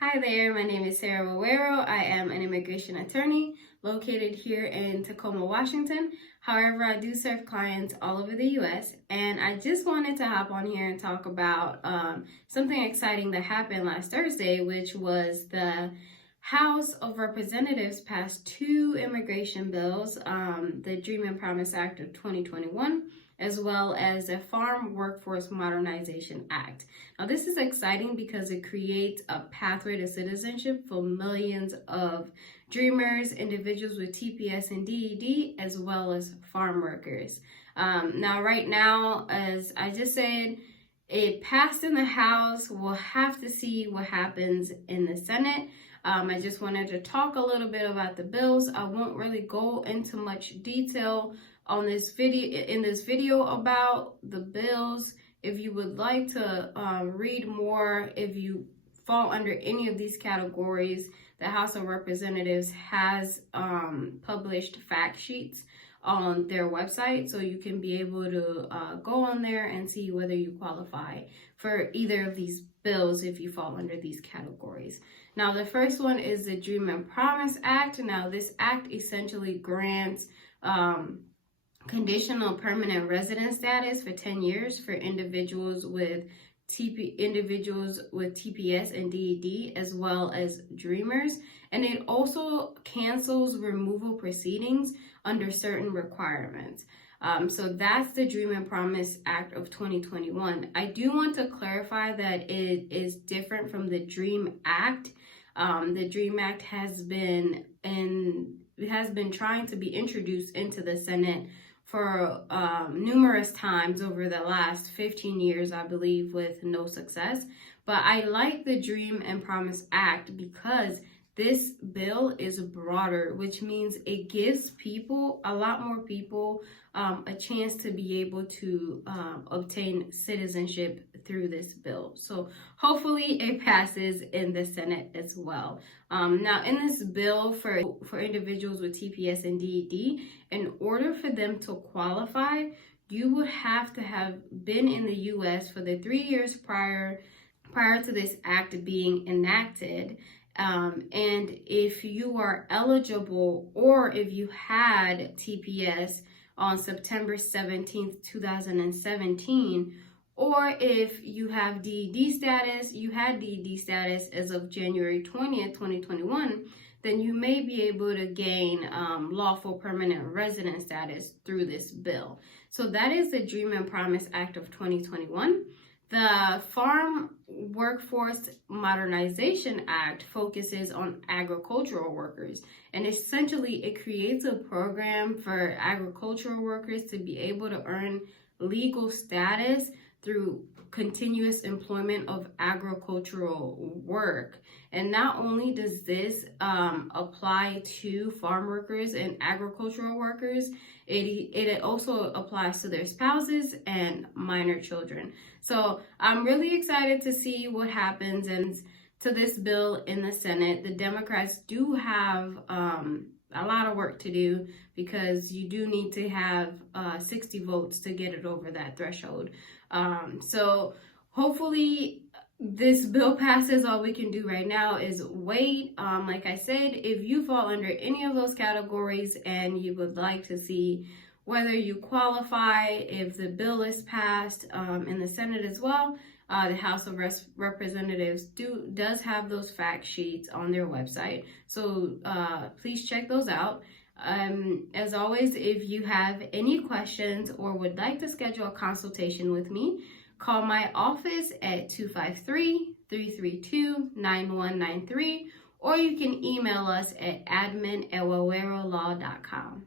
Hi there, my name is Sarah Wawero. I am an immigration attorney located here in Tacoma, Washington. However, I do serve clients all over the U.S. and I just wanted to hop on here and talk about something exciting that happened last Thursday, which was the House of Representatives passed two immigration bills, the Dream and Promise Act of 2021, as well as the Farm Workforce Modernization Act. Now, this is exciting because it creates a pathway to citizenship for millions of dreamers, individuals with TPS and DED, as well as farm workers. Now, right now, as I just said, it passed in the House. We'll have to see what happens in the Senate. I just wanted to talk a little bit about the bills. I won't really go into much detail on this video about the bills. If you would like to read more, if you fall under any of these categories, the House of Representatives has published fact sheets on their website, so you can be able to go on there and see whether you qualify for either of these bills if you fall under these categories. Now, the first one is the Dream and Promise Act. Now, this act essentially grants conditional permanent resident status for 10 years for individuals with TPS and DED, as well as dreamers, and it also cancels removal proceedings under certain requirements. So that's the Dream and Promise Act of 2021. I do want to clarify that it is different from the Dream Act. The Dream Act has been trying to be introduced into the Senate for numerous times over the last 15 years, I believe, with no success. But I like the Dream and Promise Act because this bill is broader, which means it gives people, a lot more people, a chance to be able to obtain citizenship through this bill. So hopefully it passes in the Senate as well. Now, in this bill for individuals with TPS and DED, in order for them to qualify, you would have to have been in the U.S. for the 3 years prior to this act being enacted. And if you are eligible, or if you had TPS on September 17th, 2017, or if you have DED status, you had DED status as of January 20th, 2021, then you may be able to gain lawful permanent resident status through this bill. So that is the Dream and Promise Act of 2021. The Farm Workforce Modernization Act focuses on agricultural workers, and essentially it creates a program for agricultural workers to be able to earn legal status through continuous employment of agricultural work. And not only does this apply to farm workers and agricultural workers, it also applies to their spouses and minor children. So I'm really excited to see what happens and to this bill in the Senate. The Democrats do have a lot of work to do because you do need to have 60 votes to get it over that threshold. So hopefully this bill passes. All we can do right now is wait. Like I said, if you fall under any of those categories and you would like to see whether you qualify, if the bill is passed in the Senate as well, the House of Representatives does have those fact sheets on their website. So please check those out. As always, if you have any questions or would like to schedule a consultation with me, call my office at 253-332-9193, or you can email us at admin@wawerolaw.com.